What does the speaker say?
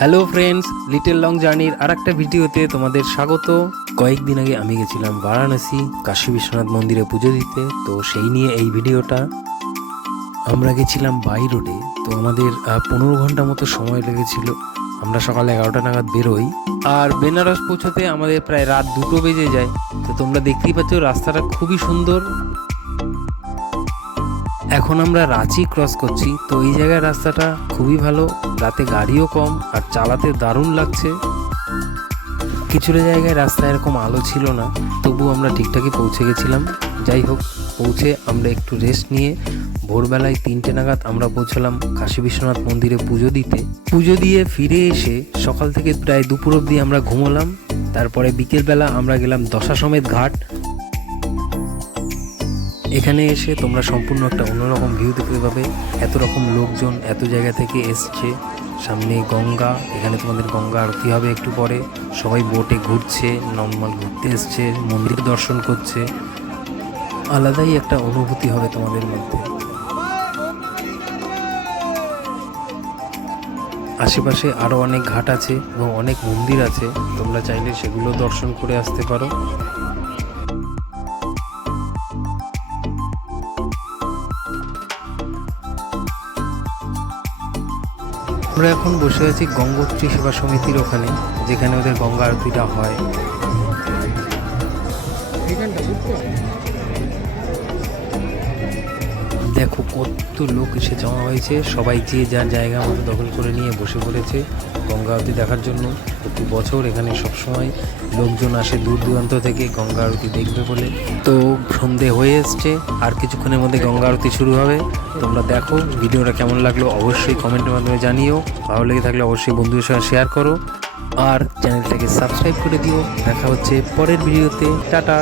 Hello friends, little long জার্নির আর একটা ভিডিওতে তোমাদের স্বাগত। কয়েকদিন আগে আমি গেছিলাম বারাণসী কাশী বিশ্বনাথ মন্দিরে পুজো দিতে, তো সেই নিয়ে এই ভিডিওটা। আমরা গেছিলাম বাই রোডে, তো আমাদের 15 ঘন্টা মতো সময় লেগেছিল। আমরা সকালে 11টা নাগাদ বেরোই, আর বেনারস পৌঁছতে আমাদের প্রায় রাত 2টো বেজে যায়। তো তোমরা দেখতেই পাচ্ছ রাস্তাটা খুবই সুন্দর। এখন আমরা রাঁচি ক্রস করছি, তো এই জায়গায় রাস্তাটা খুবই ভালো, রাতে গাড়িও কম আর চালাতে দারুণ লাগছে। কিছুটা জায়গায় রাস্তা এরকম আলো ছিল না, তবু আমরা ঠিকঠাকই পৌঁছে গেছিলাম। যাই হোক, পৌঁছে আমরা একটু রেস্ট নিয়ে ভোরবেলায় 3টে নাগাদ আমরা পৌঁছলাম কাশী বিশ্বনাথ মন্দিরে পুজো দিতে। পুজো দিয়ে ফিরে এসে সকাল থেকে প্রায় দুপুর অবধি আমরা ঘুমোলাম। তারপরে বিকেলবেলা আমরা গেলাম দশাসমেত ঘাট। এখানে এসে তোমরা সম্পূর্ণ একটা অন্যরকম ভিউ দেখতে পাবে। এত রকম লোকজন এত জায়গা থেকে এসছে। সামনে গঙ্গা, এখানে তোমাদের গঙ্গা আরতি হবে একটু পরে। সবাই বোটে ঘুরছে, নর্মাল ঘুরতে এসছে, মন্দির দর্শন করছে। আলাদাই একটা অনুভূতি হবে তোমাদের মধ্যে। আশেপাশে আরও অনেক ঘাট আছে এবং অনেক মন্দির আছে, তোমরা চাইলে সেগুলো দর্শন করে আসতে পারো। আমরা এখন বসে আছি গঙ্গোত্রী সেবা সমিতির ওখানে, যেখানে ওদের গঙ্গা আরতিটা হয়। দেখো কত লোক এসে জমা হয়েছে, সবাই যে যার জায়গা মতো দখল করে নিয়ে বসে পড়েছে গঙ্গা আরতি দেখার জন্য। প্রতি বছর এখানে সবসময় লোকজন আসে দূর দূরান্ত থেকে গঙ্গা আরতি দেখবে বলে। তো সন্ধে হয়ে এসছে, আর কিছুক্ষণের মধ্যে গঙ্গা আরতি শুরু হবে। তোমরা দেখো ভিডিওটা কেমন লাগলো অবশ্যই কমেন্টের মাধ্যমে জানিও। ভালো লেগে থাকলে অবশ্যই বন্ধুদের সঙ্গে শেয়ার করো, আর চ্যানেলটাকে সাবস্ক্রাইব করে দিও। দেখা হচ্ছে পরের ভিডিওতে। টাটা।